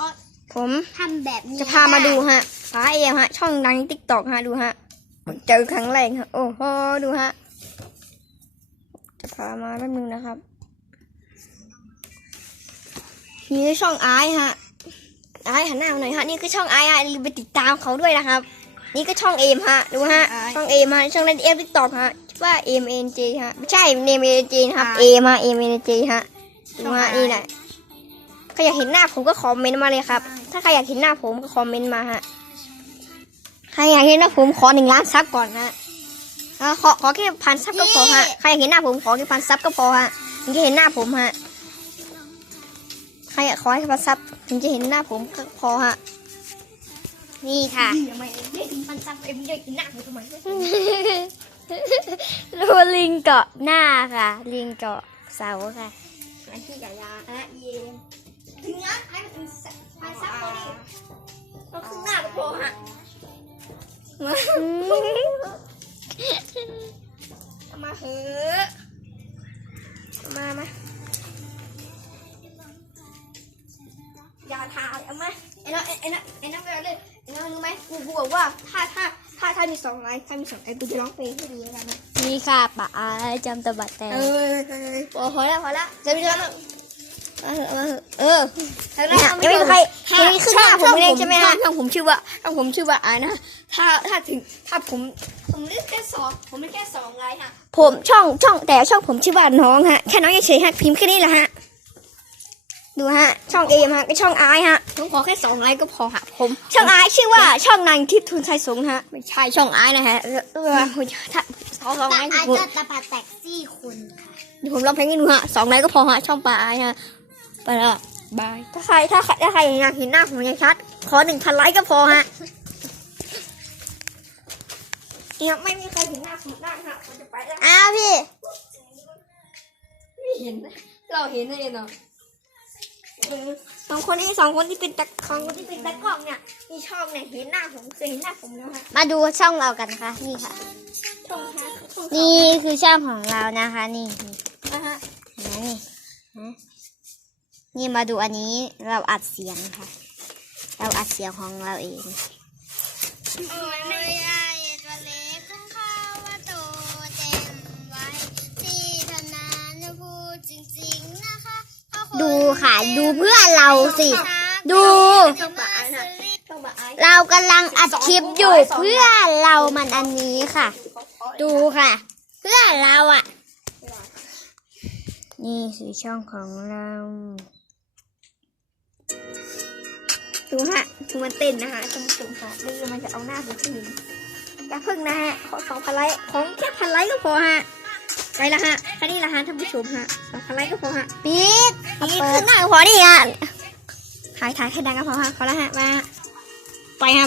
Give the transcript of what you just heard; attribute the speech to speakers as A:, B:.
A: อ๋อ
B: ผม
A: ทำแบบนี้
B: จะพามาดูฮะฟ้าเอมฮะ ช่องดังติ๊กตอกฮะดูฮะเจอครั้งแรกฮะโอ้โหดูฮะ จะพามาแป๊บนึงนะครับนี่คือช่องไอซ์ฮะไอซ์หันหน้ามาหน่อยฮะนี่คือช่องไอซ์ฮะอย่าลืมไปติดตามเขาด้วยนะครับ นี่ก็ช่องเอมฮะดูฮะช่องเอมฮะช่องเล่นเอฟติ๊กตอกฮะชื่อว่าเอมเอ็นเจฮะไม่ใช่เนมเอ็นเจนะครับเอมฮะเอมเอ็นเจฮะดูฮะนี่แหละ ใครอยากเห็นหน้าผมก็คอมเมนต์มาเลยครับ ถ้าใครอยากเห็นหน้าผมก็คอมเมนต์มาฮะ ใครอยากเห็นหน้าผมขอหนึ่งล้านซับก่อนนะอ่าขอขอแค่พันซับก็พอฮะ ใครอยากเห็นหน้าผมขอแค่พันซับก็พอฮะ ถึงจะเห็นหน้าผมฮะ ใครอยากขอให้พันซับถึงจะเห็นหน้าผมก็พอฮะ นี่ค่ะ
A: ทำไมเด็กมันซับเอ็มเด็กหน้ามันทำไม
B: รูลิงเกาะหน้าค่ะ ลิงเกาะเสาค่ะ
A: อันที่ยายาอะเย็น ถึงนะให้มันถึงพันซับพอดีก็ครึ่งหน้าก็พอฮะ
B: เอามาเหอะมามาอย่าทายเอามาไอ้น้องไอ้น้องไอ้น้องไปเลยไอ้น้องรู้ไหมกูกูบอกว่าถ้าถ้าถ้าถ้ามีสองไลค์ถ้ามีสองไลค์กูจะร้องเพลงให้ดีแล้วนะ
C: นี่ค่ะป๋าจำตะบัดแต่
B: เออพอแล้วพอแล้วจะมีเรื่อง มาเหอะมาเหอะเออเนี่ยยังไม่มีใครยังมีขึ้นหน้าผมไม่ได้ใช่ไหมฮะช่องผมชื่อว่าช่องผมชื่อว่าอะไรนะถ้าถ้าถึงถ้าผม
A: ผมเลือกแค่สองผมเลือกแค่สองไลน์ฮะ
B: ผมช่องช่องแต่ช่องผมชื่อว่าน้องฮะแค่น้องเฉยฮะพิมพ์แค่นี้แหละฮะดูฮะช่องเอมฮะก็ช่องไอฮะผมขอแค่สองไลค์ก็พอฮะผม ช่องไอชื่อว่าช่องนางทิพย์ทุนชัยสงฮะไม่ใช่ช่องไอนะฮะเออถ้าสองสองไลค์ผม
A: จะตะปัดแท็กซี่คุณค่ะ
B: เดี๋ยวผมร้องเพลงให้ดูฮะสองไลค์ก็พอฮะช่องปลาไอฮะ ไปแล้วบาย ถ้าใครถ้าใครถ้าใครอยากเห็นหน้าผมชัด ขอหนึ่งพันไลค์ก็พอฮะเนี่ยไม่มีใครเห็นหน้าผมได้ฮะผมจะไปแล้ว
C: อ้าวพี่
B: ไม่เห็นนะเราเห็นเลยเนาะสองคนนี้สองคนที่เป็นตะสองคนที่เป็นตะกล้องเนี่ยมีช่องเนี่ยเห็นหน้าผมเคยเห็นหน้าผมแล้วฮะ
C: มาดูช่องเรากันค่ะนี่ค่ะ
B: ช่องฮะช่อง
C: นี่คือช่องของเรานะคะ นี่นี่
B: นะฮะ
C: เห็นไหม นี่ฮะนี่มาดูอันนี้เราอัดเสียงค่ะ เราอัดเสียงของเราเอง
A: โอ้ยไม่ได้ตัวเล็กของข้าว่าโตเต็มไว้ ที่ทนานพูดจริงๆนะคะเพราะน
C: ดูค่ะดูเพื่อนเราสิ ดู
B: ช่องปลาไอ้นะช่องปลาไอ้
C: เรากำลังอัดคลิปอยู่เพื่อเรามันอันนี้ค่ะ ดูค่ะ เพื่อเราอะ นี่คือช่องของเรา
B: ดูฮะดูมันเต้นนะฮะท่านผู้ชมค่ะดูมันจะเอาหน้าผมขึ้นอย่าพึ่งนะฮะขอสองพันไลค์ของแค่พันไลค์ก็พอฮะไปละฮะแค่นี้ละฮะท่านผู้ชมฮะสองพันไลค์ก็พอฮะ
C: ปิด
B: นี่ขึ้นหน้าก็พอดิฮะถ่ายถ่ายแค่ดังก็พอฮะพอแล้วฮะมาฮะไปฮะ